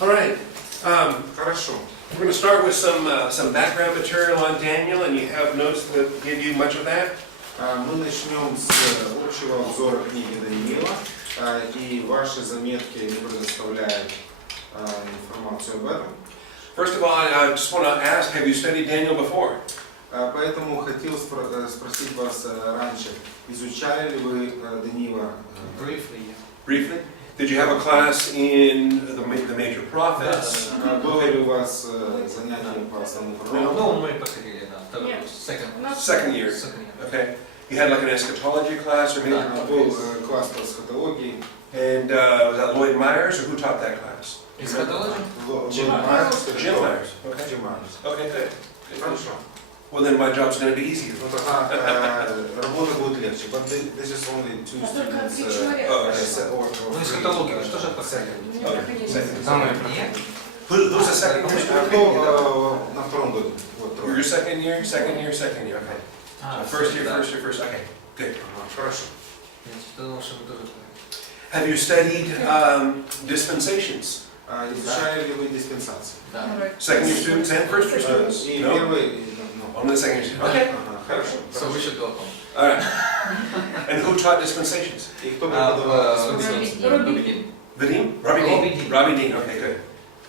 All right. Хорошо. We're going to start with some background material on Daniel, and you have notes that give you much of that. Мы начнем с общего обзора книги Даниила, и ваши заметки не предоставляют информацию об этом. First of all, I just want to ask, have you studied Daniel before? Поэтому хотел спросить вас раньше, изучали ли вы Даниила? Briefly. Did you have a class in the major prophets? Было ли у вас занятия по основным пророкам? Ну, мы проходили, да, Second year. Okay. You had like an eschatology class or maybe? Был класс по эсхатологии. And was that Lloyd Myers or who taught that class? Эсхатология? Jim Myers. Okay. Jim Myers. Okay, good. Хорошо. Well, then my job's going to be easier. Ну тогда работа будет легче. But this is only two students. Ну, эсхатология, что же это такое? Who's the second year student? Кто на втором году? You're second year. Okay. First year. Okay, good. Хорошо. Have you studied dispensations? Изучали ли вы диспенсации? Да. Second year students and first year students? И No? первый, Only the second year students. Okay. Хорошо. So we should go home. All right. And who taught dispensations? И кто преподавал? Vadim? Robbie Dean. Okay, good.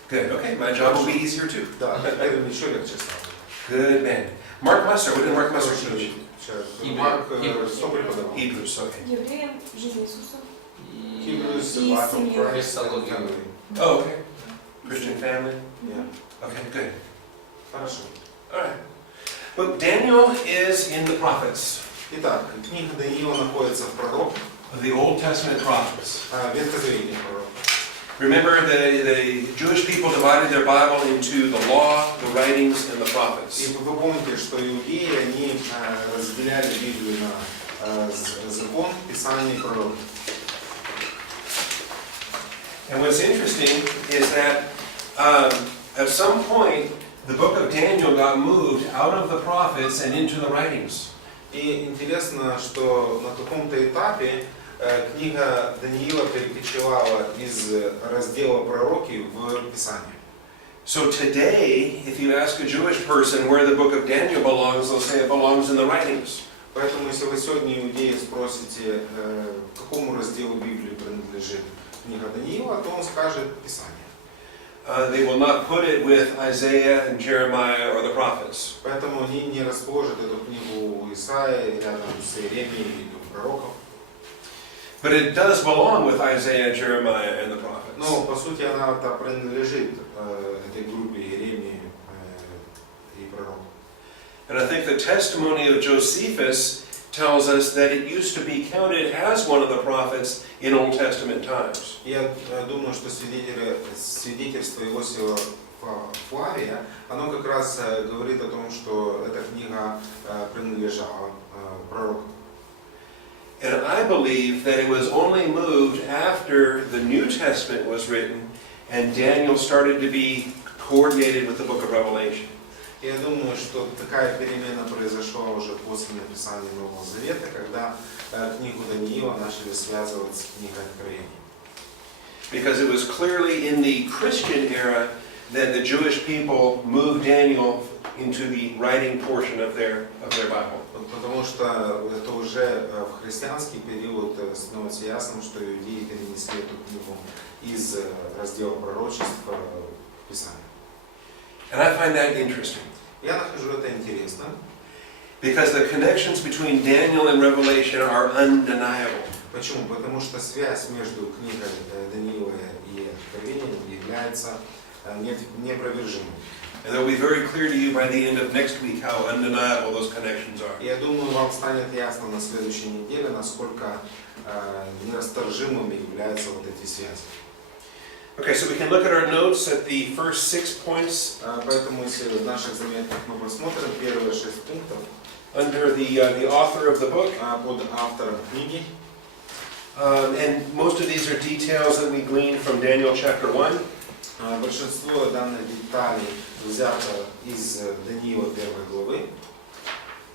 Good. Okay, my job will be easier too. Да, это еще легче стало. Good man. Mark Lesser. What did Mark Lesser teach? Марк что преподавал? Hebrews. Okay. Евреям, жизнь Иисуса. Hebrews, И Life of семью. Christ, and family. Oh, okay. Christian family. Yeah. Okay, good. Хорошо. All right. Well, Daniel is in the prophets, Итак, книга Даниила находится в пророках, the Old Testament prophets. ветхозаветных пророков. Remember, the Jewish people divided their Bible into the law, the writings, and the prophets. И вы помните, что иудеи, они разделяли Библию на закон, Писание и пророков. And what's interesting is that at some point, the book of Daniel got moved out of the prophets and into the writings. И интересно, что на каком-то этапе книга Даниила перекочевала из раздела пророки в Писание. So today, if you ask a Jewish person where the book of Daniel belongs, they'll say it belongs in the writings. Поэтому, если вы сегодня иудеи спросите, к какому разделу Библии принадлежит книга Даниила, то он скажет Писание. They will not put it with Isaiah and Jeremiah or the prophets. Поэтому они не расположат эту книгу Исаии рядом с Иеремией и пророков. But it does belong with Isaiah, Jeremiah, and the prophets. Но, по сути, она принадлежит этой группе Иеремии и пророков. And I think the testimony of Josephus tells us that it used to be counted as one of the prophets in Old Testament times. Я думаю, что свидетельство Иосифа Флавия, оно как раз говорит о том, что эта книга принадлежала пророкам. And I believe that it was only moved after the New Testament was written and Daniel started to be coordinated with the book of Revelation. Я думаю, что такая перемена произошла уже после написания Нового Завета, когда книгу Даниила начали связывать с книгой Откровения. Because it was clearly in the Christian era that the Jewish people moved Daniel into the writing portion of their Bible. Потому что это уже в христианский период становится ясным, что иудеи перенесли эту книгу из раздела пророчеств в Писание. And I find that interesting. Я нахожу это интересным. Because the connections between Daniel and Revelation are undeniable. Почему? Потому что связь между книгой Даниила и Откровением является неопровержимой. And it will be very clear to you by the end of next week how undeniable those connections are. Я думаю, вам станет ясно на следующей неделе, насколько нерасторжимыми являются вот эти связи. Okay, so we can look at our notes at the first 6 points. Поэтому, если в наших заметках мы посмотрим первые 6 пунктов, under the author of the book. Под автором книги. And most of these are details that we gleaned from Daniel chapter 1. Большинство данных деталей взято из Даниила 1 главы.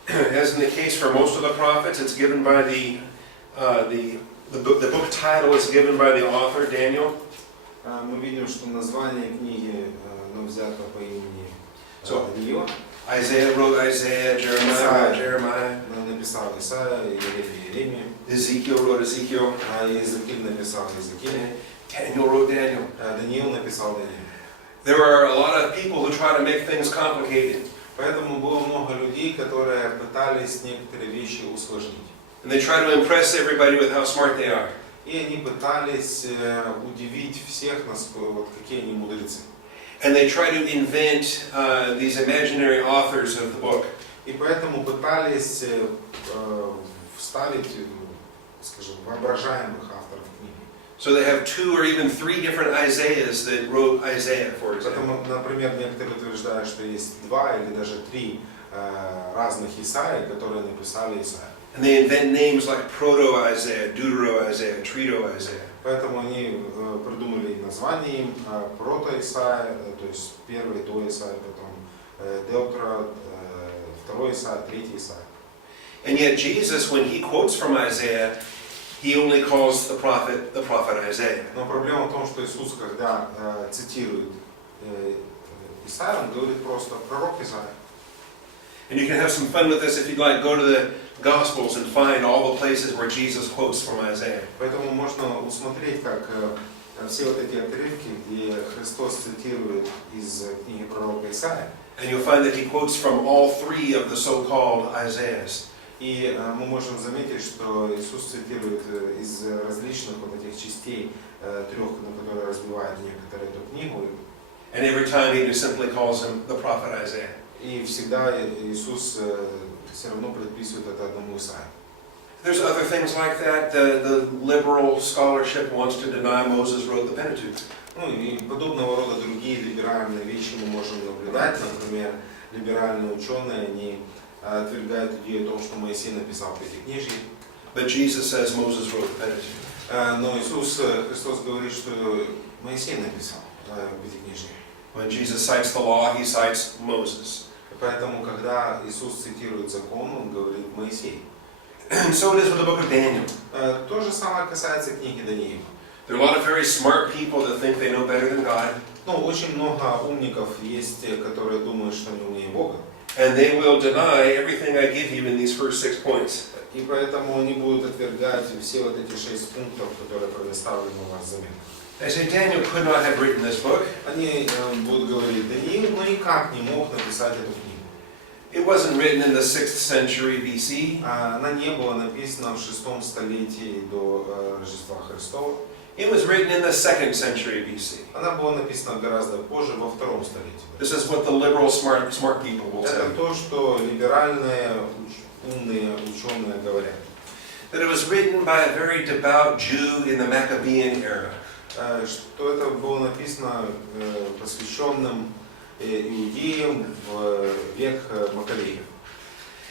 As in the case for most of the prophets, it's given by the book title is given by the author, Daniel. Мы видим, что название книги взято по имени So, Isaiah wrote Isaiah, Jeremiah wrote Jeremiah, написал Исаия, Иеремия, Ezekiel wrote Ezekiel, Иезекииль написал Иезекииля, Daniel wrote Daniel. Даниил написал Даниила. There are a lot of people who try to make things complicated. Поэтому было много людей, которые пытались некоторые вещи усложнить. And they try to impress everybody with how smart they are. И они пытались удивить всех, вот какие они мудрецы. And they try to invent these imaginary authors of the book. И поэтому пытались вставить, скажем, воображаемых авторов книги. So they have 2 or even 3 different Isaiahs that wrote Isaiah, for example. Поэтому, например, некоторые утверждают, что есть 2 или даже 3 разных Исаии, которые написали Исаия. And they invent names like Proto-Isaiah, Deutero-Isaiah, Trito-Isaiah. Поэтому они придумали название им прото-Исаия, то есть первый до Исаия, потом Деутро, второй Исаия, третий Исаия. And yet Jesus, when he quotes from Isaiah, he only calls the prophet Isaiah. Но проблема в том, что Иисус, когда цитирует Исаия, он говорит просто пророк Исаия. And you can have some fun with this if you'd like. Go to the Gospels and find all the places where Jesus quotes from Isaiah. Поэтому можно усмотреть, как все вот эти отрывки, где Христос цитирует из книги пророка Исаия. And you'll find that he quotes from all 3 of the so-called Isaiahs. И мы можем заметить, что Иисус цитирует из различных вот этих частей 3, на которые разбивает некоторые эту книгу. And every time he just simply calls him the prophet Isaiah. И всегда Иисус все равно предписывает это одному Исаию. There's other things like that. The liberal scholarship wants to deny Moses wrote the Pentateuch. Ну и подобного рода другие либеральные вещи мы можем наблюдать. Например, либеральные ученые, они отвергают идею о том, что Моисей написал Пятикнижие. But Jesus says Moses wrote the Pentateuch. Но Иисус Христос говорит, что Моисей написал Пятикнижие. When Jesus cites the law, he cites Moses. Поэтому, когда Иисус цитирует закон, он говорит Моисей. And so it is with the book of Daniel. То же самое касается книги Даниила. There are a lot of very smart people that think they know better than God. Ну, очень много умников есть, которые думают, что они умнее Бога. And they will deny everything I give you in these first 6 points. И поэтому они будут отвергать все вот эти 6 пунктов, которые предоставлены у вас заметно. They say Daniel could not have written this book. Они будут говорить, Даниил никак не мог написать эту книгу. It wasn't written in the 6th century BC. Она не была написана в 6 столетии до Рождества Христова. It was written in the 2nd century BC. Она была написана гораздо позже, во 2 столетии. This is what the liberal smart people will Это say. то, что либеральные, умные ученые говорят. That it was written by a very devout Jew in the Maccabean era. Что это было написано посвященным иудеям в век Маккабеев.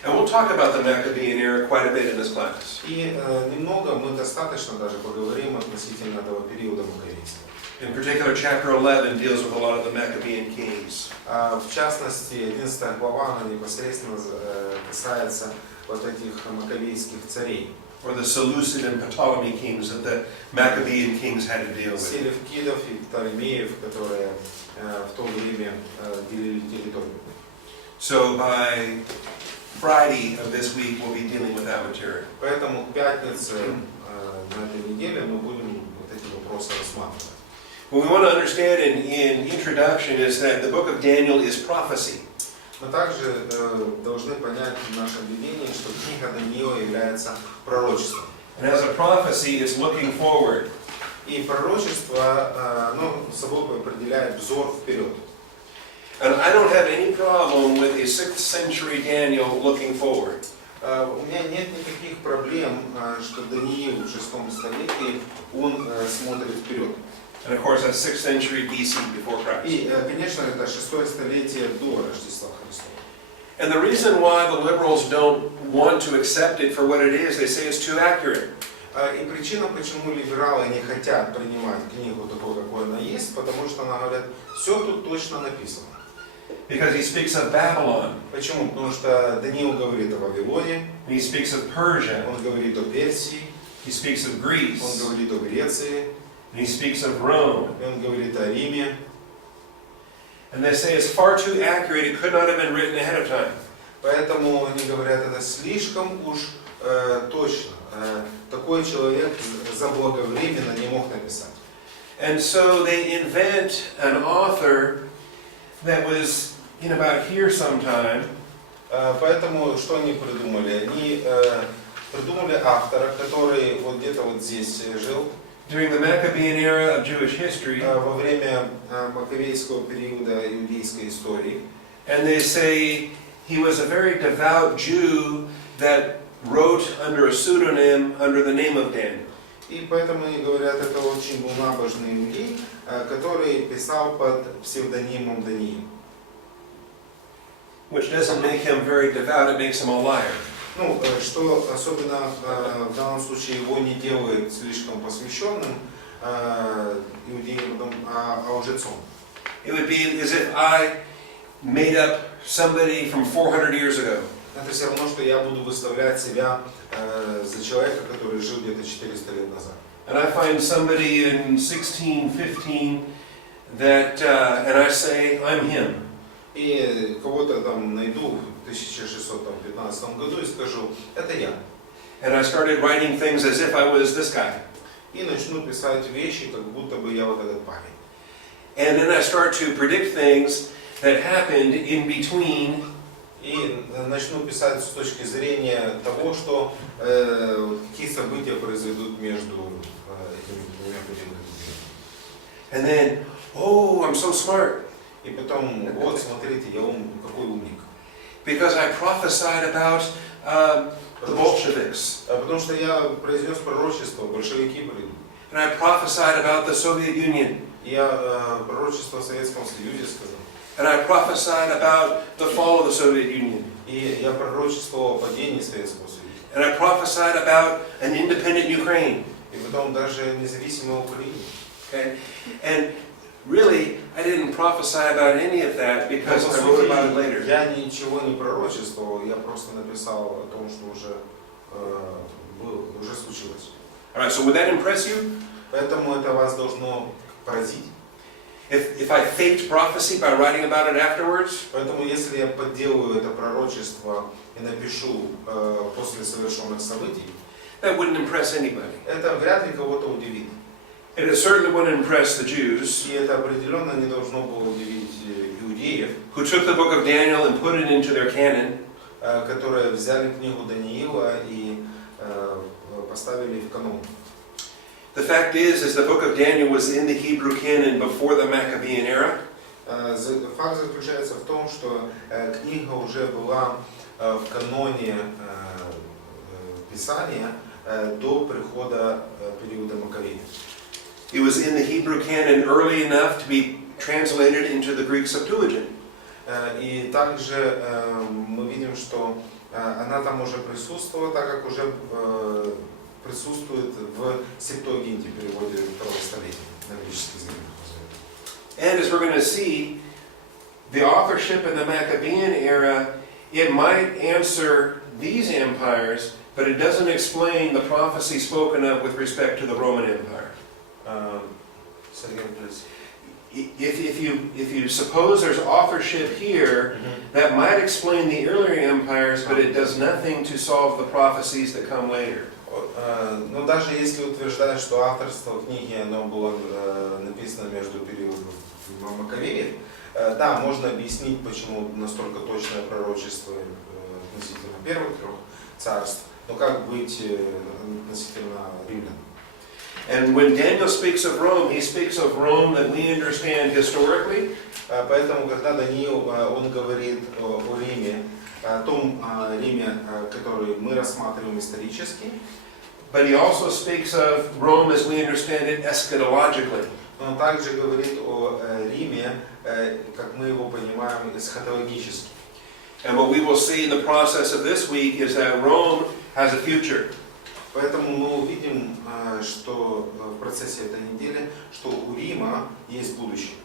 And we'll talk about the Maccabean era quite a bit in this class. И немного мы достаточно даже поговорим относительно этого периода маккабейского. In particular, chapter 11 deals with a lot of the Maccabean kings. В частности, 11 глава она непосредственно касается вот этих маккабейских царей. Or the Seleucid and Ptolemy kings that the Maccabean kings had to deal with. Селевкидов и Птолемеев, которые в то время делили территорию. So by Friday of this week, we'll be dealing with that material. Поэтому в пятницу на этой неделе мы будем вот эти вопросы рассматривать. What we want to understand in introduction is that the book of Daniel is prophecy. Мы также должны понять в нашем видении, что книга Даниила является пророчеством. And as a prophecy, it's looking forward. И пророчество, оно собой определяет взор вперед. And I don't have any problem with a 6th century Daniel looking forward. У меня нет никаких проблем, что Даниил в 6 столетии, он смотрит вперед. And of course, that's 6th century BC, before Christ. И, конечно, это 6 столетие до Рождества Христова. And the reason why the liberals don't want to accept it for what it is, they say it's too accurate. И причина, почему либералы не хотят принимать книгу такой, какой она есть, потому что она говорит, все тут точно написано. Because he speaks of Babylon. Почему? Потому что Даниил говорит о Вавилоне, And he speaks of Persia. он говорит о Персии, He speaks of он Greece. говорит о Греции, And he speaks of Rome. И он говорит о Риме. And they say it's far too accurate, it could not have been written ahead of time. Поэтому они говорят, это слишком уж точно. Такой человек заблаговременно не мог написать. And so they invent an author that was in about here sometime. Поэтому что они придумали? Они придумали автора, который вот где-то вот здесь жил. During the Maccabean era of Jewish history. Во время Маковейского периода иудейской истории. And they say he was a very devout Jew that wrote under a pseudonym under the name of Daniel. И поэтому они говорят, это очень был набожный иудей, который писал под псевдонимом Даниил. Which doesn't make him very devout, it makes him a liar. Ну, что особенно в данном случае его не делает слишком посвященным иудеем, а лжецом. It would be as if I made up somebody from 400 years ago. Это все равно, что я буду выставлять себя за человека, который жил где-то 400 лет назад. And I find somebody in 1615 that, and I say, I'm him. И кого-то там найду в 1615 году и скажу, это я. And I started writing things as if I was this guy. И начну писать вещи, как будто бы я вот этот парень. And then I start to predict things that happened in between. И начну писать с точки зрения того, что какие события произойдут между этими двумя периодами. And then, oh, I'm so smart. И потом, вот, смотрите, я какой умник. Because I prophesied about the Bolsheviks. Потому что я произнес пророчество, большевики придут. And I prophesied about the Soviet Union. Я пророчество о Советском Союзе сказал. And I prophesied about the fall of the Soviet Union. И я пророчествовал о падении Советского Союза. And I prophesied about an independent Ukraine. И потом даже независимой Украине. Okay? And really, I didn't prophesy about any of that because I wrote about it later. Я ничего не пророчествовал, я просто написал о том, что уже случилось. All right, so would that impress you? Поэтому это вас должно поразить. If I faked prophecy by writing about it afterwards, Поэтому если я подделаю это пророчество и напишу после совершенных событий, that wouldn't impress anybody. это вряд ли кого-то удивит. And it certainly wouldn't impress the Jews, И это определенно не должно было удивить иудеев, who took the book of Daniel and put it into their canon. которые взяли книгу Даниила и поставили в канон. The fact is the book of Daniel was in the Hebrew canon before the Maccabean era. Факт заключается в том, что книга уже была в каноне Писания до прихода периода Маковеев. It was in the Hebrew canon early enough to be translated into the Greek Septuagint. И также мы видим, что она там уже присутствовала, так как уже присутствует в Септуагинте, переводе второго столетия на греческий язык. And as we're going to see, the authorship in the Maccabean era, it might answer these empires, but it doesn't explain the prophecy spoken of with respect to the Roman Empire. If you suppose there's authorship here, that might explain the earlier empires, but it does nothing to solve the prophecies that come later. Но даже если утверждать, что авторство книги оно было написано между периодом Маковеев, да, можно объяснить, почему настолько точное пророчество относительно первых трех царств, но как быть относительно римлян? And when Daniel speaks of Rome, he speaks of Rome that we understand historically. Поэтому, когда Даниил, он говорит о Риме, о том Риме, который мы рассматриваем исторически, but he also speaks of Rome as we understand it eschatologically. Он также говорит о Риме, как мы его понимаем, эсхатологически. And what we will see in the process of this week is that Rome has a future. Поэтому мы увидим, что в процессе этой недели, что у Рима есть будущее.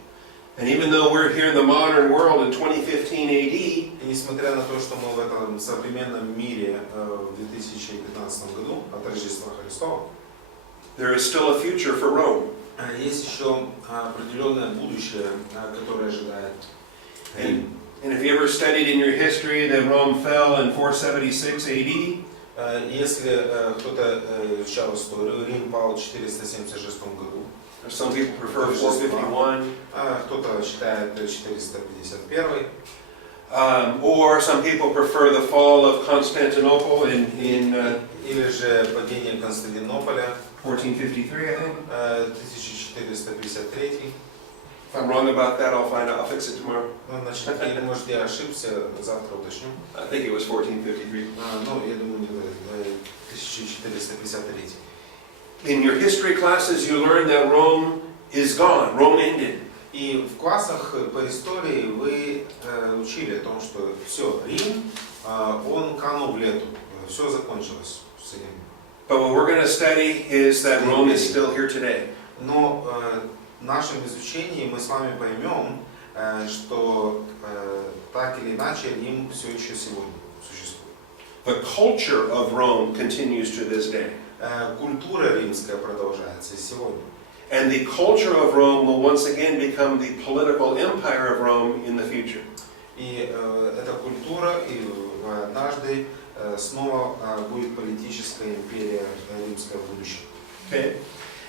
And even though we're here in the modern world in 2015 AD, И несмотря на то, что мы в этом современном мире в 2015 году от Рождества Христова, there is still a future for Rome. Есть еще определенное будущее, которое ожидает Рим. And if you ever studied in your history that Rome fell in 476 AD, Если кто-то изучал историю, Рим пал в 476 году. some people prefer 451, Кто-то считает 451. or some people prefer the fall of Constantinople in Или же падение Константинополя 1453, I think. 1453. If I'm wrong about that, I'll find out. I'll fix it tomorrow. Ну, значит, или, может, я ошибся, завтра уточню. I think it was 1453. Ну, я думаю, 1453. In your history classes, you learn that Rome is gone. Rome ended. И в классах по истории вы учили о том, что все, Рим, он канул в лету, все закончилось с Римом. But what we're going to study is that Rome is still here today. Но в нашем изучении мы с вами поймем, что так или иначе Рим все еще сегодня существует. The culture of Rome continues to this day. Культура римская продолжается и сегодня. And the culture of Rome will once again become the political empire of Rome in the future. И эта культура и однажды снова будет политическая империя римская в будущем. Okay?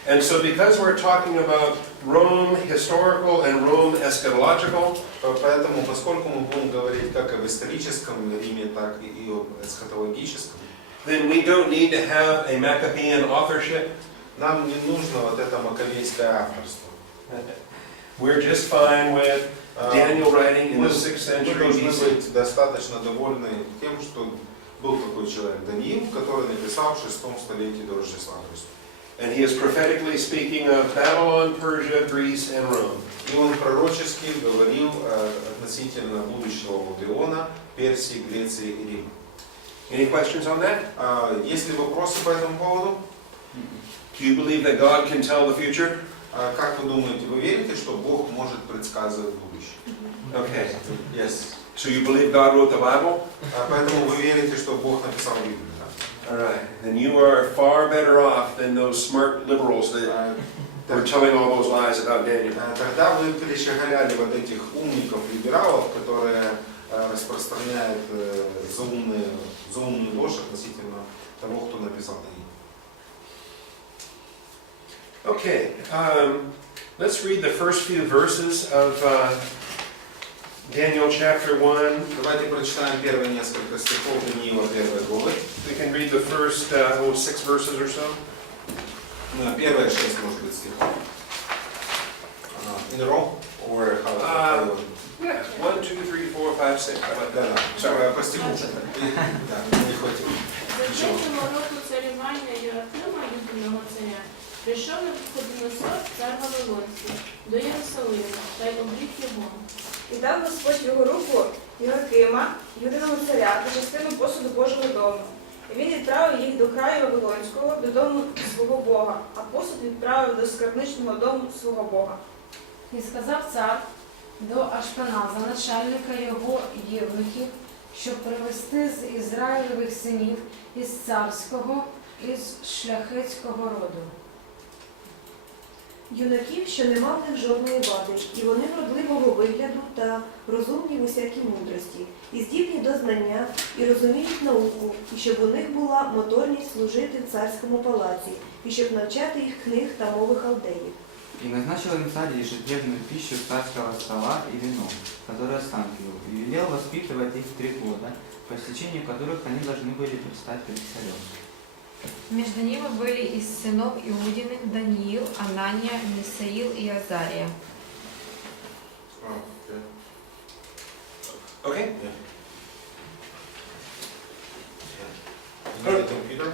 And so because we're talking about Rome historical and Rome eschatological, Поэтому, поскольку мы будем говорить как об историческом Риме, так и об эсхатологическом, then we don't need to have a Maccabean authorship. нам не нужно вот это маковейское авторство. We're just fine with Daniel writing in the 6th Мы century должны BC. быть достаточно довольны тем, что был такой человек Даниил, который написал в 6 столетии до Рождества Христова. And he is prophetically speaking of Babylon, Persia, Greece, and Rome. И он пророчески говорил относительно будущего Вавилона, Персии, Греции и Рима. Any questions on that? Есть ли вопросы по этому поводу? Do you believe that God can tell the future? Как вы думаете, вы верите, что Бог может предсказывать будущее? Okay. Yes. So you believe God wrote the Bible? Поэтому вы верите, что Бог написал Библию? All right. Then you are far better off than those smart liberals that were telling all those lies about Daniel. Тогда вы перешагали вот этих умников-либералов, которые распространяют заумную ложь относительно того, кто написал Даниил. Okay. Let's read the first few verses of Daniel chapter 1. Давайте прочитаем первые несколько стихов Даниила первой главы. We can read the first 6 verses or so. Первые 6, может быть, стихов. In a row? Or how? Yeah. 1, 2, 3, 4, 5, 6. How about that? Да, по стиху. Да, не хватило. За 3-му року царювання Йоакима, юдиного царя, прийшов Навуходоносор, цар Вавилонський, до Єрусалима, та й обрік його. І дав Господь в його руку Йоакима, юдиного царя, та частину посуду Божого дому. І він відправив їх до краю Вавилонського, до дому свого Бога, а посуд відправив до скарбничного дому свого Бога. І сказав цар до Ашпеназа, начальника його євнухів, щоб привести з Ізраїлевих синів із царського, із шляхетського роду. Юнаків, що не мав в них жодної вади, і вони вродливого вигляду та розумні в усякій мудрості, і здібні до знання, і розуміють науку, і щоб у них була моторність служити в царському палаці, і щоб навчати їх книг та мови халдеїв. И назначил им царь ежедневную пищу царского стола и вино, которое сам пил, и велел воспитывать их 3 года, по истечению которых они должны были предстать перед царем. Между ними были из сынов Иудиных Даниил, Анания, Мисаил и Азария. Okay. You need a computer?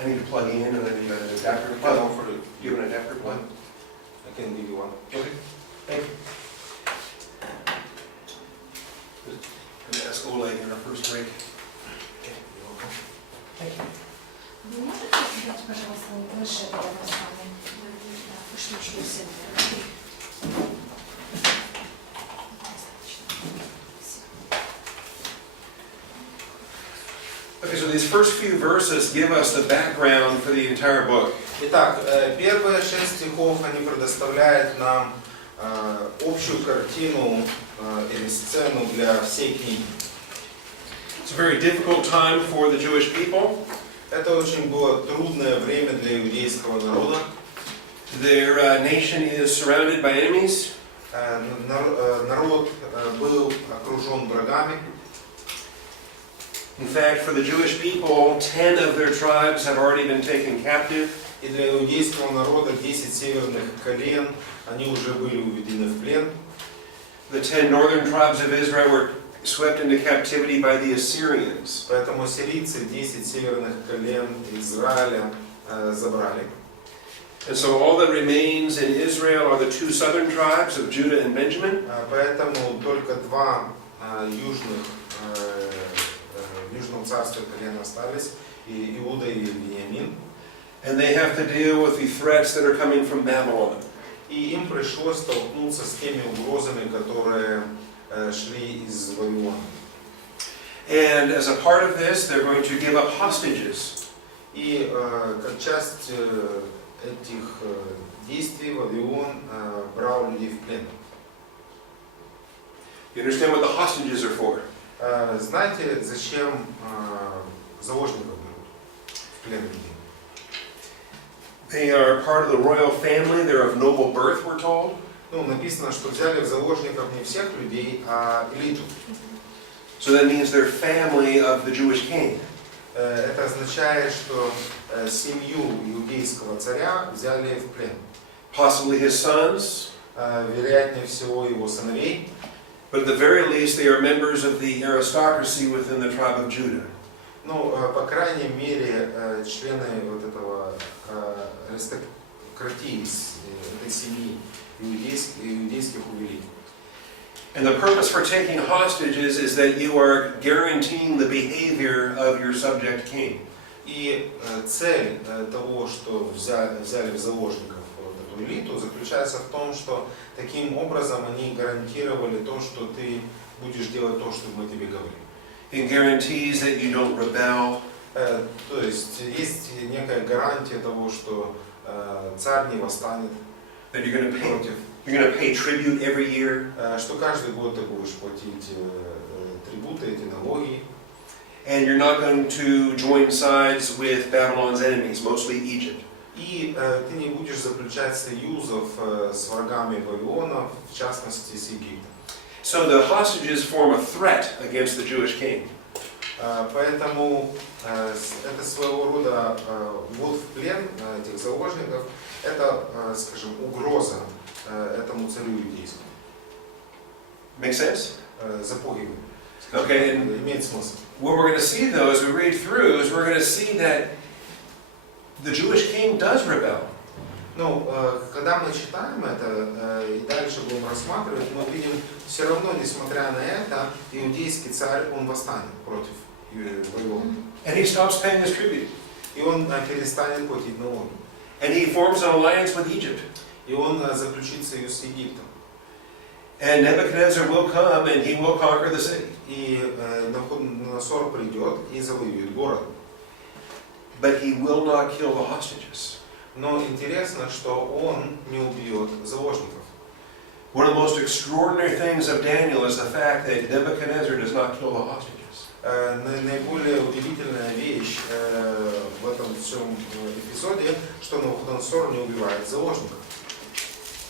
I need to plug in and I need an adapter. I offer it. You have an adapter plug? I can give you one. Okay. Thank you. I'm going to ask Oleg in our first break. Okay, you're welcome. Thank you. Ви можете дати, пожалуйста, лише для вас саме штучку синтезу? Okay, so these first few verses give us the background for the entire book. Итак, первые 6 стихов, они предоставляют нам общую картину или сцену для всей книги. It's a very difficult time for the Jewish people. Это очень было трудное время для иудейского народа. Their nation is surrounded by enemies. Народ был окружен врагами. In fact, for the Jewish people, 10 of their tribes have already been taken captive. И для иудейского народа 10 северных колен, они уже были уведены в плен. The 10 northern tribes of Israel were swept into captivity by the Assyrians. Поэтому сирийцы 10 северных колен Израиля забрали. And so all that remains in Israel are the 2 southern tribes of Judah and Benjamin. Поэтому только 2 в Южном царстве колена остались, и Иуда и Вениамин. And they have to deal with the threats that are coming from Babylon. И им пришлось столкнуться с теми угрозами, которые шли из Вавилона. And as a part of this, they're going to give up hostages. И как часть этих действий Вавилон брал людей в плен. You understand what the hostages are for? Знаете, зачем заложников берут в плен людей? They are part of the royal family. They're of noble birth, we're told. Ну, написано, что взяли в заложников не всех людей, а элиту. So that means they're family of the Jewish king. Это означает, что семью иудейского царя взяли в плен. Possibly his sons. Вероятнее всего его сыновей. But at the very least, they are members of the aristocracy within the tribe of Judah. Ну, по крайней мере, члены вот этого аристократии, этой семьи иудейских увели. And the purpose for taking hostages is that you are guaranteeing the behavior of your subject king. И цель того, что взяли в заложников эту элиту, заключается в том, что таким образом они гарантировали то, что ты будешь делать то, что мы тебе говорим. It guarantees that you don't rebel. То есть есть некая гарантия того, что царь не восстанет That you're going to против. You're going to pay tribute every year. Что каждый год ты будешь платить трибуты, эти налоги. And you're not going to join sides with Babylon's enemies, mostly Egypt. И ты не будешь заключать союзов с врагами Вавилона, в частности с Египтом. So the hostages form a threat against the Jewish king. Поэтому это своего рода ввод в плен этих заложников, это, скажем, угроза этому царю иудейскому. Make sense? Запугивание. Okay, Имеет смысл. What we're going to see, though, as we read through, is we're going to see that the Jewish king does rebel. Ну, когда мы читаем это и дальше будем рассматривать, мы видим, все равно, несмотря на это, иудейский царь, он восстанет против Вавилона. And he stops paying his tribute. И он перестанет платить налоги. And he forms an alliance with Egypt. И он заключит союз с Египтом. And Nebuchadnezzar will come and he will conquer the city. И Навуходоносор придет и завоюет город. But he will not kill the hostages. Но интересно, что он не убьет заложников. One of the most extraordinary things of Daniel is the fact that Nebuchadnezzar does not kill the hostages. Наиболее удивительная вещь в этом всем эпизоде, что Навуходоносор не убивает заложников.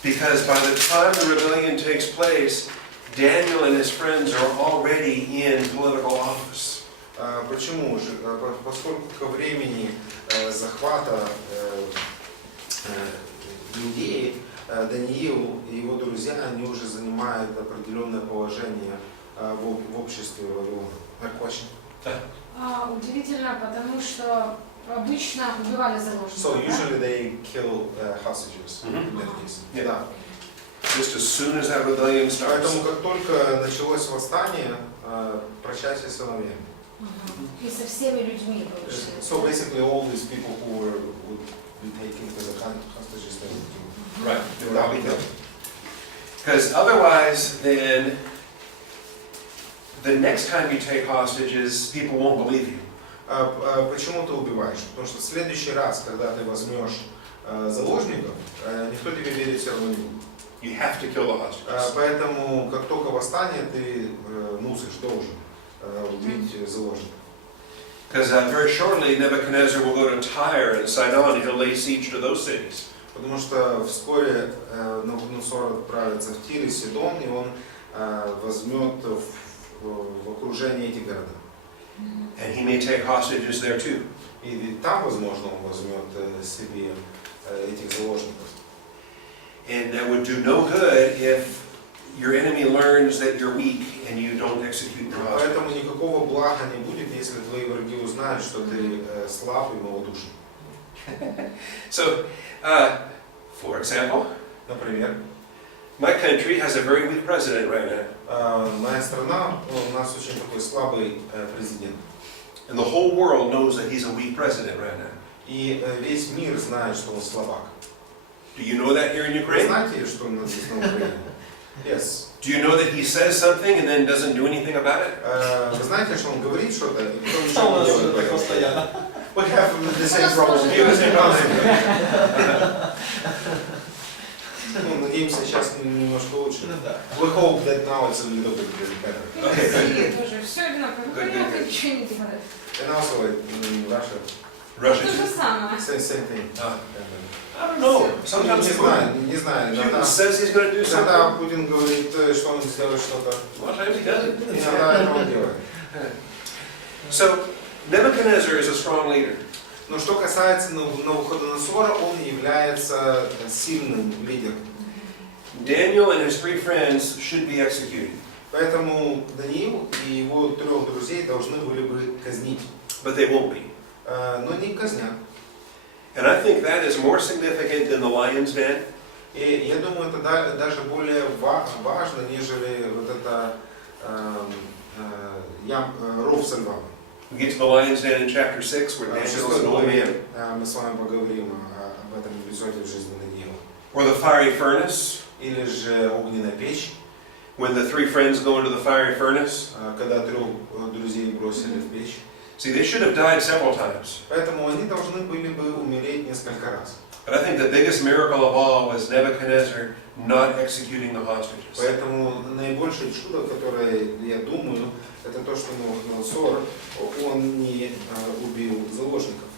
Because by the time the rebellion takes place, Daniel and his friends are already in political office. Почему же? Поскольку ко времени захвата Иудеи, Даниил и его друзья, они уже занимают определенное положение в обществе Вавилона. Удивительно, потому что обычно убивали заложников. So usually they kill hostages. In that case. Yeah. Just as soon as that rebellion starts. Поэтому как только началось восстание, прощайся с сыновьями. И со всеми людьми. So basically all these people who would be taken to the hostages, they would kill. Right. They would all be killed. Because otherwise, then the next time you take hostages, people won't believe you. Почему ты убиваешь? Потому что в следующий раз, когда ты возьмешь заложников, никто тебе верить все равно не будет. You have to kill the hostages. Поэтому, как только восстание, ты мусишь, должен убить заложников. Because very shortly Nebuchadnezzar will go to Tyre and Sidon and he'll lay siege to those cities. Потому что вскоре Навуходоносор отправится в Тир и Сидон, и он возьмет в окружение эти города. And he may take hostages there too. И там, возможно, он возьмет себе этих заложников. And that would do no good if your enemy learns that you're weak and you don't execute your hostages. Поэтому никакого блага не будет, если твои враги узнают, что ты слаб и малодушен. So, for example, Например, my country has a very weak president right now. моя страна, у нас очень такой слабый президент. And the whole world knows that he's a weak president right now. И весь мир знает, что он слабак. Do you know that here in Вы Ukraine? знаете, что он написано в Украине? Yes. Do you know that he says something and then doesn't do anything about it? Вы знаете, что он говорит что-то, и потом ничего не делает. постоянно. We have the same problem here. Ну, надеемся, сейчас немножко лучше. We hope that now it's a little bit better. Все одинаково. Понятно, ничего не делает. And also in Russia, То же Russian. самое. same thing. I don't know. Sometimes Не знаю. Putin Иногда says he's going to do something. Putин говорит, что он сделает что-то. A lot of times he doesn't. Иногда это он делает. So, Nebuchadnezzar is a strong leader. Но что касается Навуходоносора, он является сильным лидером. Daniel and his 3 friends should be executed. Поэтому Даниил и его 3 друзей должны были бы казнить. But they won't be. Но не казнят. And I think that is more significant than the lion's den. И я думаю, это даже более важно, нежели вот это ров со львами. We get to the lion's den in chapter 6 where Daniel is an old man. Мы с вами поговорим об этом эпизоде в жизни Даниила. Or the fiery furnace, Или же огненная печь, when the 3 friends go into the fiery furnace. когда 3 друзей бросили в печь. See, they should have died several times. Поэтому они должны были бы умереть несколько раз. But I think the biggest miracle of all was Nebuchadnezzar not executing the hostages. Поэтому наибольшее чудо, которое я думаю, это то, что Навуходоносор, он не убил заложников.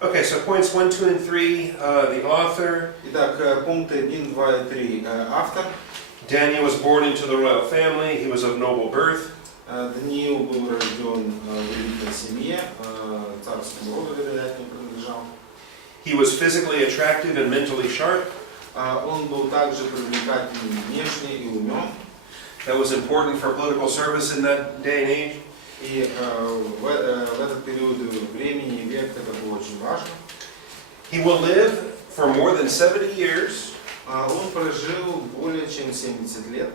Okay, so points 1, 2, and 3, the author. Итак, пункты 1, 2 и 3. Автор. Daniel was born into the royal family. He was of noble birth. Даниил был рожден в элитной семье, царскому роду, вероятно, принадлежал. He was physically attractive and mentally sharp. Он был также привлекательным внешне и умен. That was important for political service in that day and age. И в этот период времени и век это было очень важно. He will live for more than 70 years. Он прожил более чем 70 лет.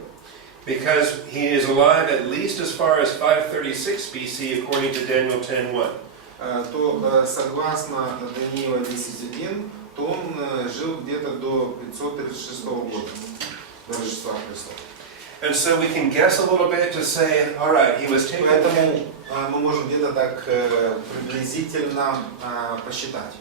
Because he is alive at least as far as 536 BC, according to Daniel 10:1. То согласно Даниила 10.1, то он жил где-то до 536 года, до Рождества Христова. And so we can guess a little bit to say, all right, he was taken. Поэтому мы можем где-то так приблизительно посчитать.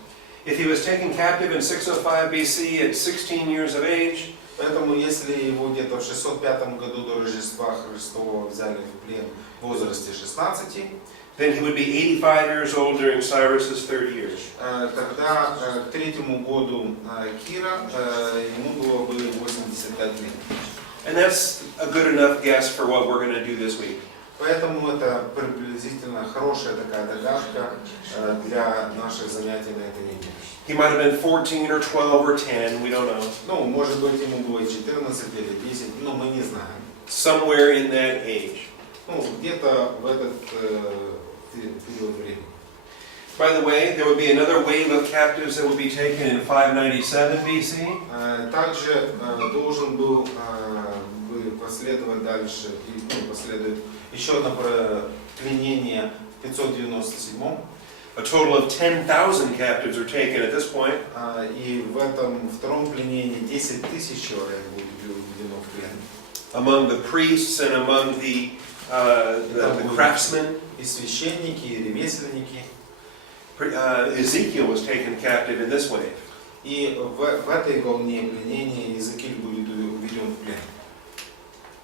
If he was taken captive in 605 BC at 16 years of age, Поэтому если его где-то в 605 году до Рождества Христова взяли в плен в возрасте 16, then he would be 85 years old during Cyrus's 30 years. тогда к 3-му году Кира ему было бы 85 лет. And that's a good enough guess for what we're going to do this week. Поэтому это приблизительно хорошая такая догадка для наших занятий на этой неделе. He might have been 14 or 12 or 10, we don't know. Ну, может быть, ему было 14 или 10, но мы не знаем. Somewhere in that age. Ну, где-то в этот период времени. By the way, there would be another wave of captives that would be taken in 597 BC. Также должен был последовать дальше, последует еще одно пленение в 597. A total of 10,000 captives are taken at this point. И в этом втором пленении 10 000 человек будет введено в плен. Among the priests and among the craftsmen. И священники, и ремесленники. Ezekiel was taken captive in this wave. И в этой волне пленения Иезекииль будет уведен в плен.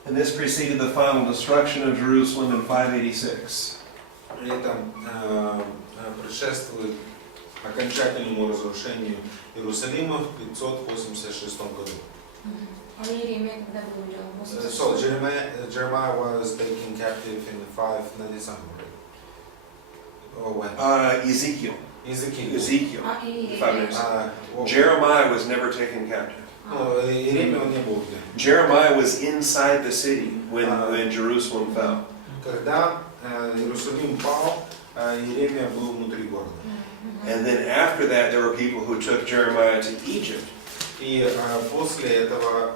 And this preceded the final destruction of Jerusalem in 586. Это предшествует окончательному разрушению Иерусалима в 586 году. А Иеремия когда был уведен? So Jeremiah was taken captive in 597. Oh, when? Ezekiel. Ezekiel. А Иеремия? 596. Jeremiah was never taken captive. Иеремия он не был где. Jeremiah was inside the city when Jerusalem fell. Когда Иерусалим пал, Иеремия был внутри города. And then after that, there were people who took Jeremiah to Egypt. И после этого,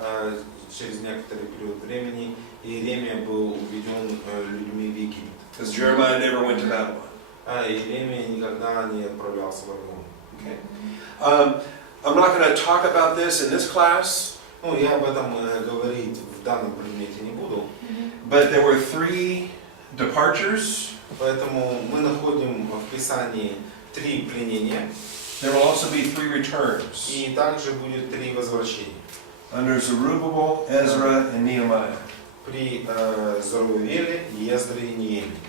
через некоторый период времени, Иеремия был уведен людьми в Египет. Because Jeremiah never went to Babylon. Иеремия никогда не отправлялся в Вавилон. Okay. I'm not going to talk about this in this class. Ну, я об этом говорить в данном предмете не буду. But there were 3 departures. Поэтому мы находим в Писании 3 пленения. There will also be 3 returns. И также будет 3 возвращения. Under Zerubbabel, Ezra, and Nehemiah. При Зоровавеле, Ездре и Неемии.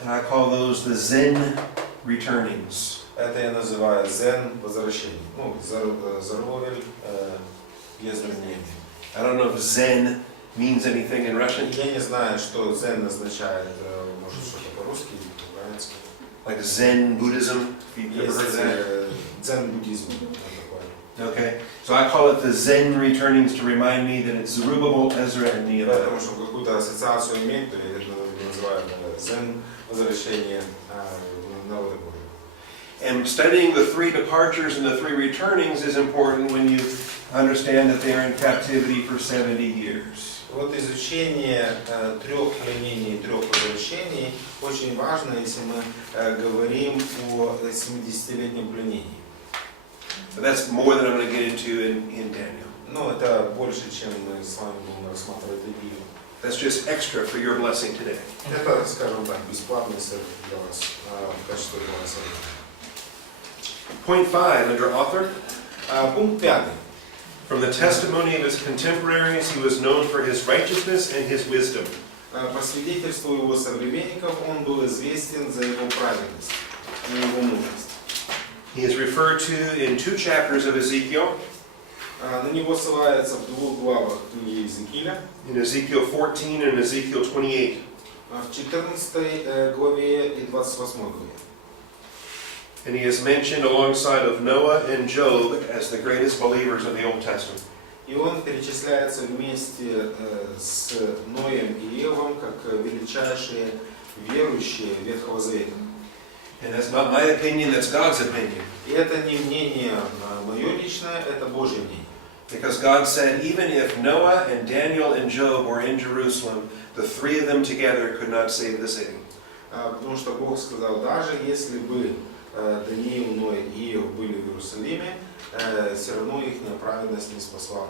And I call those the Zen returnings. Это я называю Зен возвращение. Ну, Зоровавель, Ездре, Неемия. I don't know if Zen means anything in Russian. Я не знаю, что Зен означает, может, что-то по-русски или по-украински. Like Zen Buddhism. Есть дзен-буддизм. Okay, so I call it the Zen returnings to remind me that it's Zerubbabel, Ezra, and Nehemiah. Потому что какую-то ассоциацию имеет, то я это называю Зен возвращение народа Божьего. And studying the 3 departures and the 3 returnings is important when you understand that they are in captivity for 70 years. Вот изучение 3 пленений и 3 возвращений очень важно, если мы говорим о 70-летнем пленении. So that's more than I'm going to get into in Daniel. Ну, это больше, чем мы с вами будем рассматривать Библию. That's just extra for your blessing today. Это, скажем так, бесплатный совет для вас, в качестве для вас. Point 5, under author. Пункт 5. From the testimony of his contemporaries, he was known for his righteousness and his wisdom. По свидетельству его современников, он был известен за его праведность и его мудрость. He is referred to in 2 chapters of Ezekiel. На него ссылается в 2 главах книги Иезекииля. In Ezekiel 14 and Ezekiel 28. В 14 главе и 28 главе. And he is mentioned alongside of Noah and Job as the greatest believers of the Old Testament. И он перечисляется вместе с Ноем и Иовом как величайшие верующие Ветхого Завета. And that's not my opinion, that's God's opinion. И это не мнение мое личное, это Божье мнение. Because God said, even if Noah and Daniel and Job were in Jerusalem, the 3 of them together could not save the city. Потому что Бог сказал, даже если бы Даниил, Ной и Иов были в Иерусалиме, все равно их праведность не спасла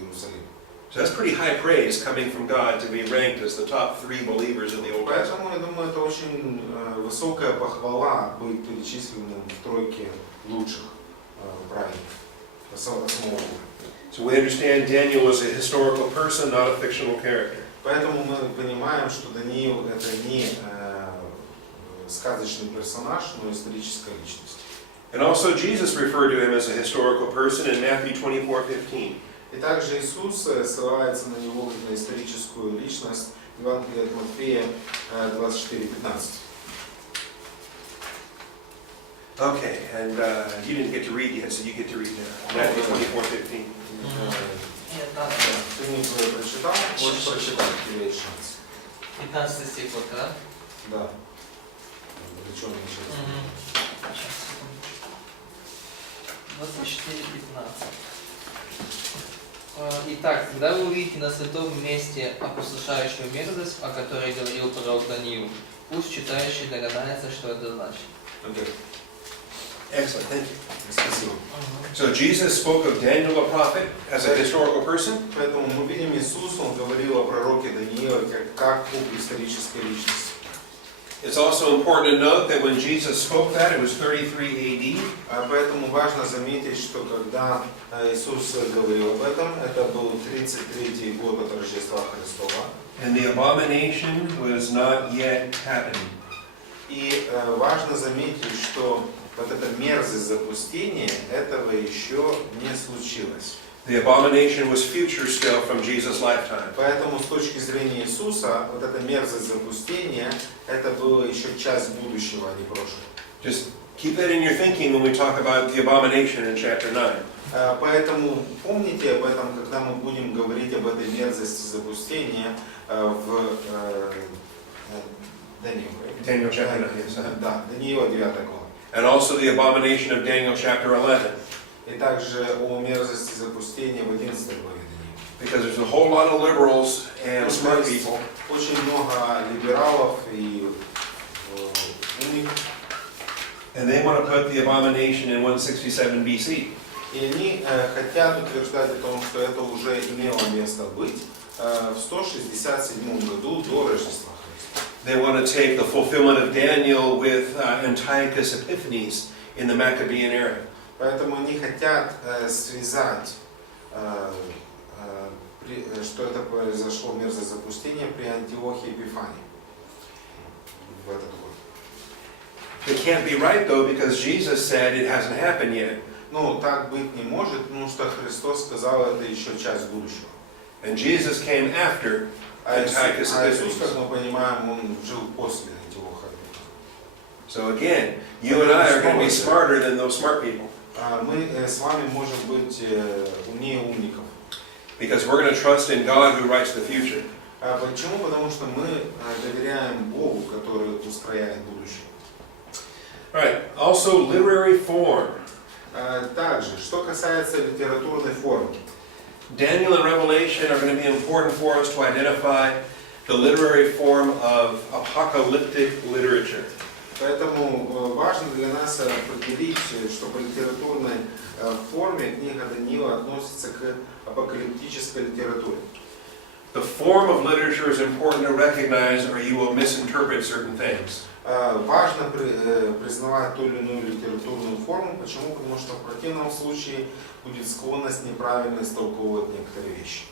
Иерусалим. So that's pretty high praise coming from God to be ranked as the top 3 believers in the Old Testament. Поэтому, я думаю, это очень высокая похвала быть перечисленным в тройке лучших праведников самого Бога. So we understand Daniel was a historical person, not a fictional character. Поэтому мы понимаем, что Даниил это не сказочный персонаж, но историческая личность. And also Jesus referred to him as a historical person in Matthew 24:15. И также Иисус ссылается на него как на историческую личность в Евангелии от Матфея 24:15. Okay, and you didn't get to read yet, so you get to read now. Matthew 24:15. Ты не прочитал? Можешь прочитать, у тебя есть шанс. 15 стих, вот, да? Да. Причем начать. 24:15. Итак, когда вы увидите на святом месте опустошающую мерзость, о которой говорил пророк Даниил, пусть читающий догадается, что это значит. Okay. Excellent, thank you. Спасибо. So Jesus spoke of Daniel the prophet as a historical person. Поэтому мы видим, Иисус, он говорил о пророке Данииле как об исторической личности. It's also important to note that when Jesus spoke that, it was 33 AD. Поэтому важно заметить, что когда Иисус говорил об этом, это был 33-й год от Рождества Христова. And the abomination was not yet happening. И важно заметить, что вот эта мерзость запустения, этого еще не случилось. The abomination was future still from Jesus' lifetime. Поэтому с точки зрения Иисуса, вот эта мерзость запустения, это было еще часть будущего, а не прошлого. Just keep that in your thinking when we talk about the abomination in chapter 9. Поэтому помните об этом, когда мы будем говорить об этой мерзости запустения в Daniel chapter 9, yes. Да, Даниила 9 глава. And also the abomination of Daniel chapter 11. И также о мерзости запустения в 11 главе Даниила. Because there's a whole lot of liberals and smart people. Очень много либералов и умников. And they want to put the abomination in 167 BC. И они хотят утверждать о том, что это уже имело место быть в 167 году до Рождества Христа. They want to take the fulfillment of Daniel with Antiochus Epiphanes in the Maccabean era. Поэтому они хотят связать, что это произошло мерзость запустения при Антиохе Епифании в этот год. It can't be right though, because Jesus said it hasn't happened yet. Ну, так быть не может, потому что Христос сказал, это еще часть будущего. And Jesus came after Antiochus Иисус, как Epiphanes. мы понимаем, он жил после Антиоха. So again, you and I are going to be smarter than those smart people. Мы с вами можем быть умнее умников. Because we're going to trust in God who writes the future. Почему? Потому что мы доверяем Богу, который устрояет будущее. All right. Also, literary form. Также, что касается литературной формы. Daniel and Revelation are going to be important for us to identify the literary form of apocalyptic literature. Поэтому важно для нас определить, что по литературной форме книга Даниила относится к апокалиптической литературе. The form of literature is important to recognize, or you will misinterpret certain things. Важно признавать ту или иную литературную форму. Почему? Потому что в противном случае будет склонность неправильно истолковывать некоторые вещи.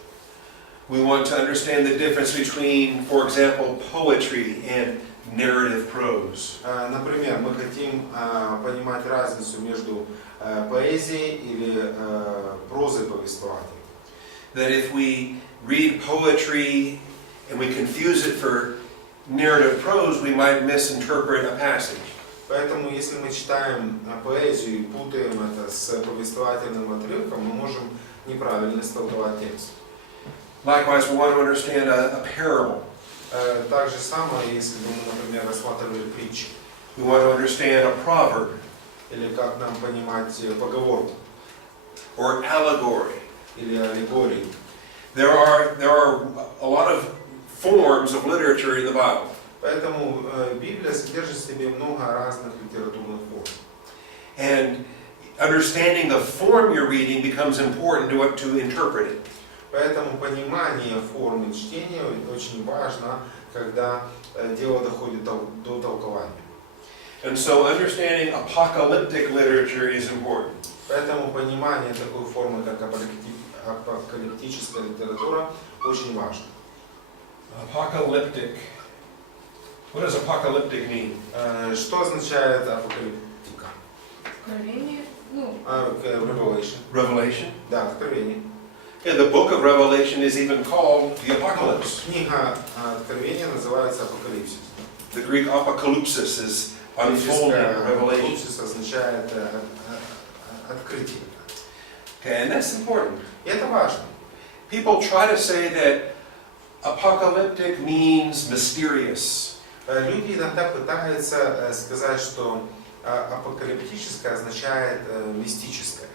We want to understand the difference between, for example, poetry and narrative prose. Например, мы хотим понимать разницу между поэзией или прозой повествования. That if we read poetry and we confuse it for narrative prose, we might misinterpret a passage. Поэтому, если мы читаем поэзию и путаем это с повествовательным отрывком, мы можем неправильно истолковать текст. Likewise, we want to understand a parable. Так же самое, если бы мы, например, рассматривали притчи. We want to understand a proverb. Или как нам понимать поговорку. Or allegory. Или аллегорию. There are a lot of forms of literature in the Bible. Поэтому Библия содержит в себе много разных литературных форм. And understanding the form you're reading becomes important to interpret it. Поэтому понимание формы чтения очень важно, когда дело доходит до толкования. And so understanding apocalyptic literature is important. Поэтому понимание такой формы, как апокалиптическая литература, очень важно. Apocalyptic. What does apocalyptic mean? Что означает апокалиптика? Откровение, Revelation. Revelation. Да, откровение. Yeah, the book of Revelation is even called the Apocalypse. Книга Откровения называется Апокалипсис. The Greek apocalypsis is unfolding revelation. Апокалипсис означает открытие. Okay, and that's important. И это важно. People try to say that apocalyptic means mysterious. Люди иногда пытаются сказать, что апокалиптическое означает мистическое,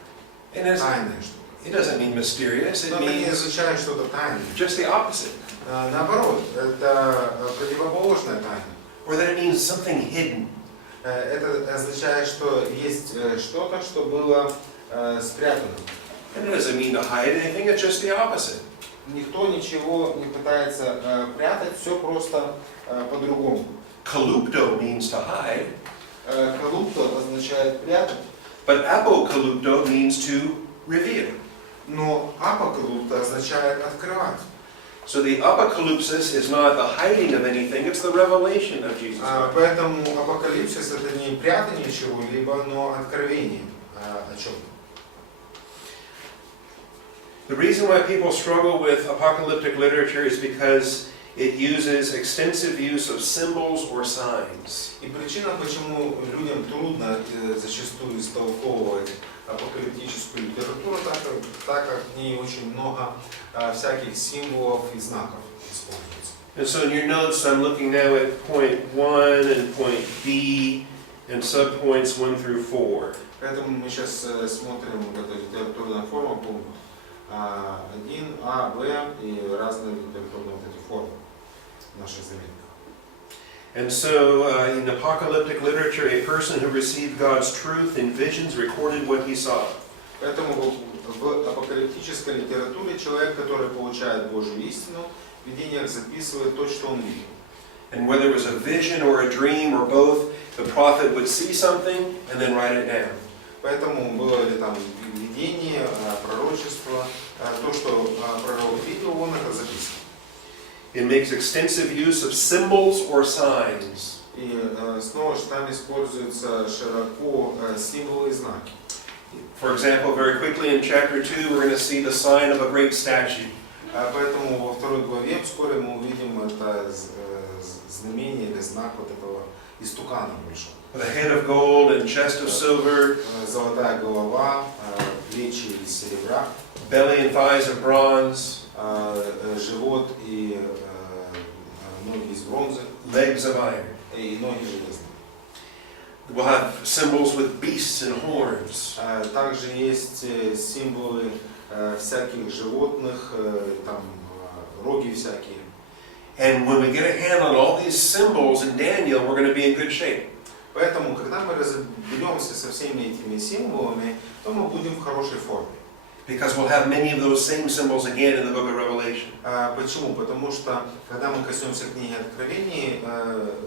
тайное что-то. It doesn't mean mysterious, it Но это не means означает что-то тайное. just the opposite. Наоборот, это противоположное тайне. Or that it means something hidden. Это означает, что есть что-то, что было спрятано. And it doesn't mean to hide anything, it's just the opposite. Никто ничего не пытается прятать, все просто по-другому. kalupto means to hide, Колупто означает прятать, but apokalupto means to reveal. но апокалупто означает открывать. So the apocalypsis is not the hiding of anything, it's the revelation of Jesus Christ. Поэтому апокалипсис это не прятание чего-либо, но откровение о чем-то. The reason why people struggle with apocalyptic literature is because it uses extensive use of symbols or signs. И причина, почему людям трудно зачастую истолковывать апокалиптическую литературу, так как в ней очень много всяких символов и знаков используется. And so in your notes, I'm looking now at point 1 and point B and subpoints 1 through 4. Поэтому мы сейчас смотрим вот эту литературную форму, пункт 1, А, Б и разные литературные вот эти формы в наших заметках. And so in apocalyptic literature, a person who received God's truth in visions recorded what he saw. Поэтому в апокалиптической литературе человек, который получает Божью истину, в видениях записывает то, что он видел. And whether it was a vision or a dream or both, the prophet would see something and then write it down. Поэтому было ли там видение, пророчество, то, что пророк видел, он это записывал. It makes extensive use of symbols or signs. И снова же там используются широко символы и знаки. For example, very quickly in chapter 2, we're going to see the sign of a great statue. Поэтому во второй главе вскоре мы увидим это знамение или знак вот этого истукана большого. With a head of gold and chest of silver, Золотая голова, плечи из серебра, belly and thighs of bronze, живот и ноги из бронзы, legs of iron. и ноги железные. We'll have symbols with beasts and horns. Также есть символы всяких животных, там роги всякие. And when we get a hand on all these symbols in Daniel, we're going to be in good shape. Поэтому, когда мы разберемся со всеми этими символами, то мы будем в хорошей форме. Because we'll have many of those same symbols again in the book of Revelation. Почему? Потому что, когда мы коснемся книги Откровений,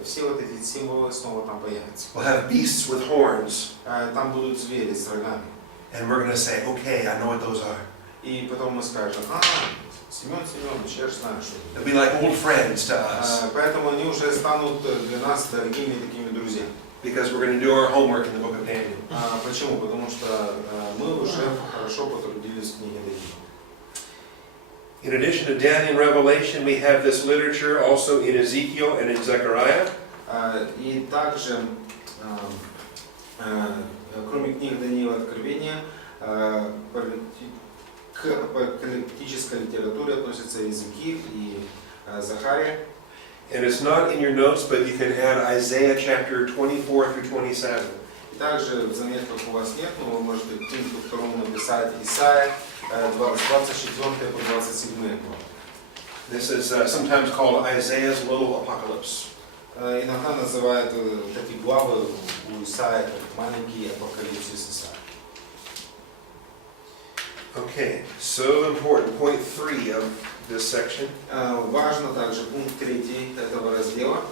все вот эти символы снова там появятся. We'll have beasts with horns. Там будут звери с рогами. And we're going to say, okay, I know what those are. И потом мы скажем, Семен Семенович, я же знаю, что это. They'll be like old friends to us. Поэтому они уже станут для нас дорогими такими друзьями. Because we're going to do our homework in the book of Daniel. Почему? Потому что мы уже хорошо потрудились в книге Даниила. In addition to Daniel and Revelation, we have this literature also in Ezekiel and in Zechariah. И также, кроме книг Даниила Откровения, к апокалиптической литературе относятся Иезекииль и Захария. And it's not in your notes, but you can add Isaiah chapter 24 through 27. И также в заметках у вас нет, но вы можете к пункту второму написать Исайя 24 по 27 главы. This is sometimes called Isaiah's little apocalypse. Иногда называют такие главы у Исаия как маленький апокалипсис Исаия. Okay, so important. Point 3 of this section. Важно также пункт 3 этого раздела.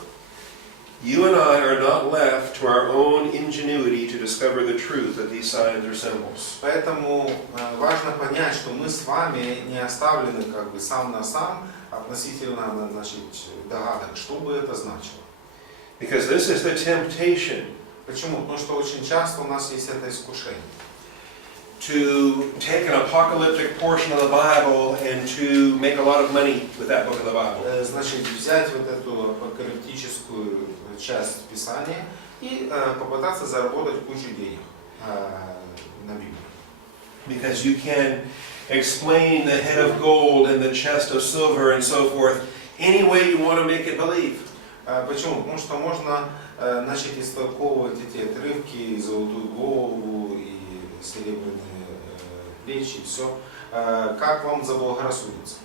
You and I are not left to our own ingenuity to discover the truth of these signs or symbols. Поэтому важно понять, что мы с вами не оставлены как бы сам на сам относительно, значит, догадок, что бы это значило. Because this is the temptation. Почему? Потому что очень часто у нас есть это искушение. To take an apocalyptic portion of the Bible and to make a lot of money with that book of the Bible. Значит, взять вот эту апокалиптическую часть Писания и попытаться заработать кучу денег на Библию. Because you can explain the head of gold and the chest of silver and so forth any way you want to make it believe. Почему? Потому что можно начать истолковывать эти отрывки, золотую голову и серебряные плечи, и все, как вам заблагорассудится.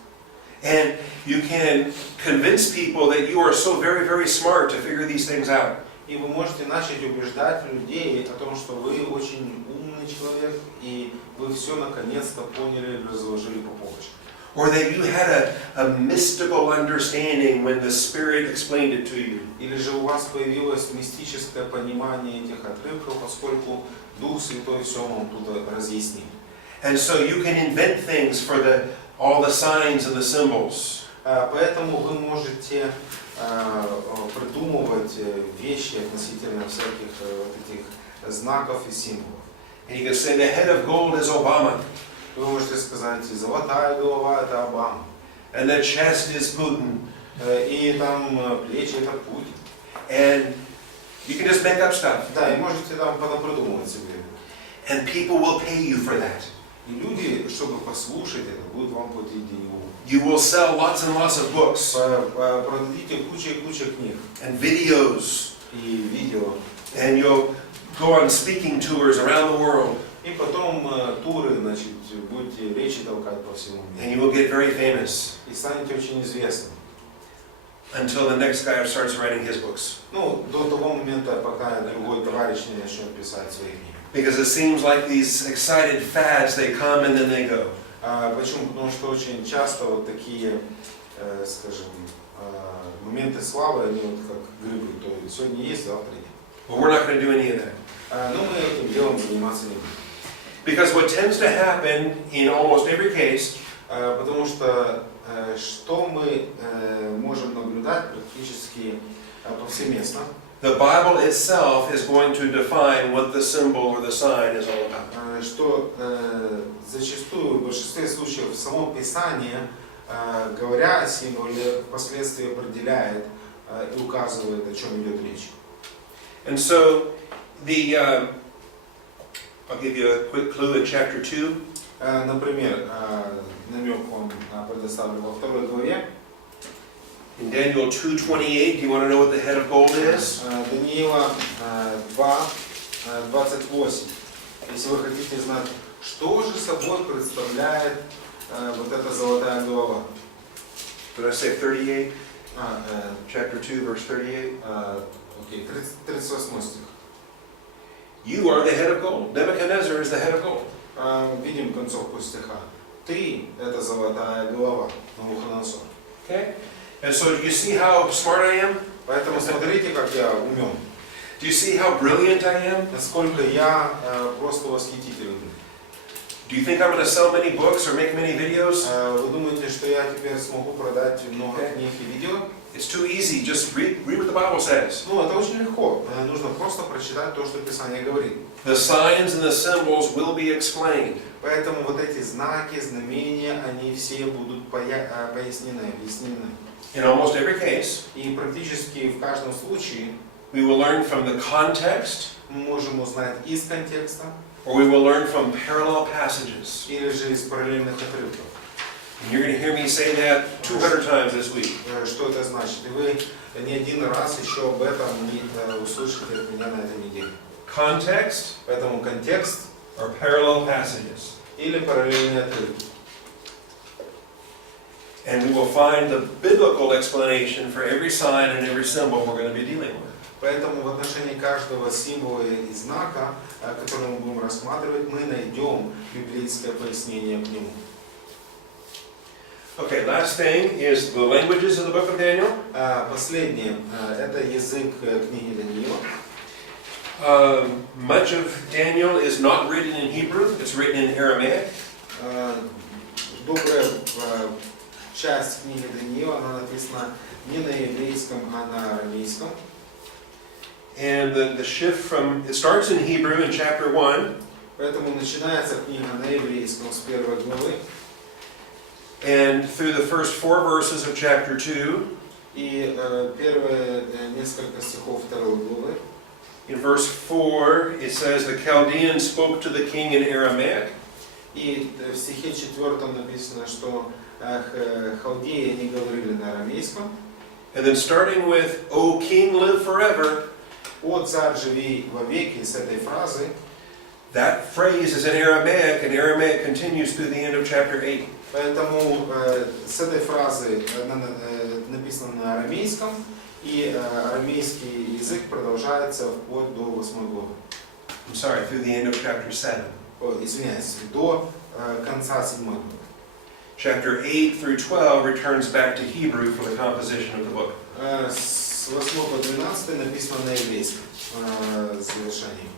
And you can convince people that you are so very, very smart to figure these things out. И вы можете начать убеждать людей о том, что вы очень умный человек, и вы все наконец-то поняли и разложили по полочкам. Or that you had a mystical understanding when the Spirit explained it to you. Или же у вас появилось мистическое понимание этих отрывков, поскольку Дух Святой все вам тут разъяснил. And so you can invent things for all the signs and the symbols. Поэтому вы можете придумывать вещи относительно всяких вот этих знаков и символов. And you can say the head of gold is Obama. Вы можете сказать, золотая голова это Обама. And the chest is Putin. И там плечи это Путин. And you can just make up stuff. Да, и можете там понапридумывать себе. And people will pay you for that. И люди, чтобы послушать это, будут вам платить деньгу. You will sell lots and lots of books. Продадите куча и куча книг. And videos. И видео. And you'll go on speaking tours around the world. И потом туры, значит, будете речи толкать по всему And миру. you will get very famous. И станете очень известным. Until the next guy starts writing his books. Ну, до того момента, пока другой товарищ не начнет писать свои книги. Because it seems like these excited fads, they come and then they go. Почему? Потому что очень часто вот такие, скажем, моменты славы, они вот как грибы. То есть сегодня есть, завтра нет. But we're not going to do any of that. Но мы этим делом заниматься не будем. Because what tends to happen in almost every case, потому что что мы можем наблюдать практически повсеместно, the Bible itself is going to define what the symbol or the sign is all about. Что зачастую, в большинстве случаев, в самом Писании, говоря о символе, впоследствии определяет и указывает, о чем идет речь. And so, I'll give you a quick clue in chapter 2. Например, намек вам предоставлю во 2 главе. In Daniel 2:28, do you want to know what the head of gold is? Даниила 2:28. Если вы хотите знать, что же собой представляет вот эта золотая голова. Did I say 38? Chapter 2, verse 38. Окей, 38 стих. You are the head of gold. Nebuchadnezzar is the head of gold. Видим концовку стиха. Ты – это золотая голова, Навуходоносор. Okay? And so, do you see how smart I am? Поэтому смотрите, как я умен. Do you see how brilliant I am? Насколько я просто восхитителен. Do you think I'm going to sell many books or make many videos? Вы думаете, что я теперь смогу продать много книг и видео? It's too easy. Just read what the Bible says. Ну, это очень легко. Нужно просто прочитать то, что Писание говорит. The signs and the symbols will be explained. Поэтому вот эти знаки, знамения, они все будут пояснены, объяснены. In almost every case, И практически в каждом случае we will learn from the context, мы можем узнать из контекста, or we will learn from parallel passages. или же из параллельных отрывков. And you're going to hear me say that 200 times this week. Что это значит? И вы не один раз еще об этом услышите от меня на этой неделе. Context Поэтому контекст or parallel passages. или параллельные отрывки. And we will find the biblical explanation for every sign and every symbol we're going to be dealing with. Поэтому в отношении каждого символа и знака, который мы будем рассматривать, мы найдем библейское пояснение к нему. Okay, last thing is the languages of the book of Daniel. Последнее – это язык книги Даниила. Much of Daniel is not written in Hebrew, it's written in Aramaic. Добрая часть книги Даниила, она написана не на еврейском, а на арамейском. And the shift from, it starts in Hebrew in chapter 1. Поэтому начинается книга на еврейском с 1 главы. And through the first 4 verses of chapter 2. И первые несколько стихов 2 главы. In verse 4, it says, the Chaldeans spoke to the king in Aramaic. И в стихе 4 написано, что халдеи они говорили на арамейском. And then starting with, O king, live forever. О царь, живи вовеки, с этой фразы. That phrase is in Aramaic, and Aramaic continues through the end of chapter 8. Поэтому с этой фразы написано на арамейском, и арамейский язык продолжается вплоть до 8 главы. I'm sorry, through the end of chapter 7. Извиняюсь, до конца 7 главы. chapter 8 through 12 returns back to Hebrew for the composition of the book. С 8 по 12 написано на еврейском завершении.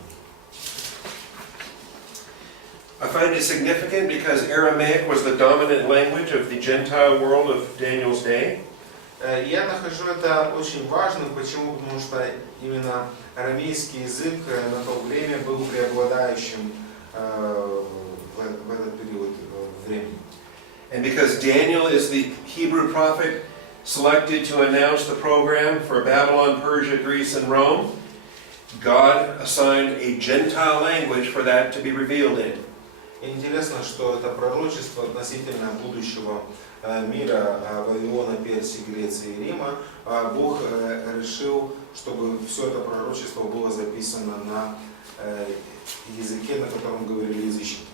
I find it significant because Aramaic was the dominant language of the Gentile world of Daniel's day. Я нахожу это очень важным. Почему? Потому что именно арамейский язык на то время был преобладающим в этот период времени. And because Daniel is the Hebrew prophet selected to announce the program for Babylon, Persia, Greece, and Rome, God assigned a Gentile language for that to be revealed in. Интересно, что это пророчество относительно будущего мира Вавилона, Персии, Греции и Рима, Бог решил, чтобы все это пророчество было записано на языке, на котором говорили язычники.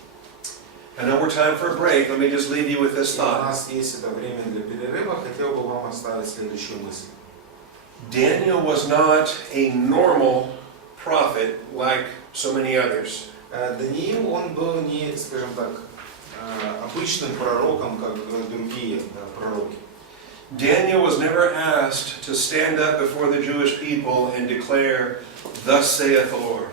I know we're time for a break. Let me just leave you with this У thought. нас есть это время для перерыва. Хотел бы вам оставить следующую мысль. Daniel was not a normal prophet like so many others. Даниил, он был не, скажем так, обычным пророком, как другие пророки. Daniel was never asked to stand up before the Jewish people and declare, "Thus saith the Lord."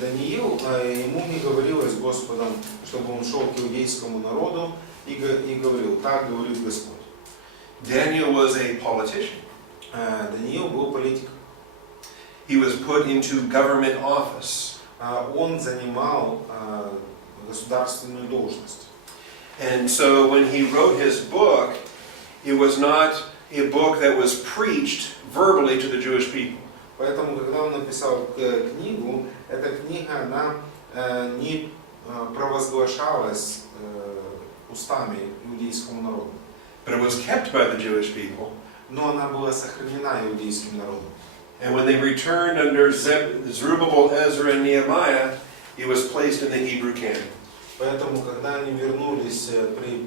Даниил, ему не говорилось Господом, чтобы он шел к иудейскому народу и говорил, так говорит Господь. Daniel was a politician. Даниил был политиком. He was put into government office. Он занимал государственную должность. And so when he wrote his book, it was not a book that was preached verbally to the Jewish people. Поэтому, когда он написал книгу, эта книга, она не провозглашалась устами иудейскому народу. But it was kept by the Jewish people. Но она была сохранена иудейским народом. And when they returned under Zerubbabel, Ezra, and Nehemiah, it was placed in the Hebrew canon. Поэтому, когда они вернулись при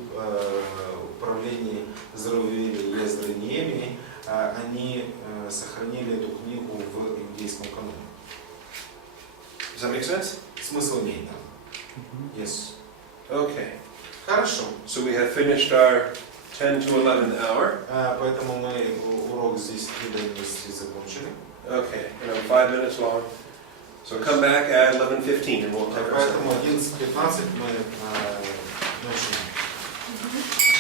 правлении Зарувавеля, Ездра и Неемии, они сохранили эту книгу в иудейском каноне. Does that make sense? Смысл имеет, да? Yes. Okay. Хорошо. So we have finished our 10 to 11 hour. Поэтому мы урок здесь 10 до 11 закончили. Okay, 5 minutes long. So come back at 11:15 and we'll take our Поэтому second. 11:15 мы начнем.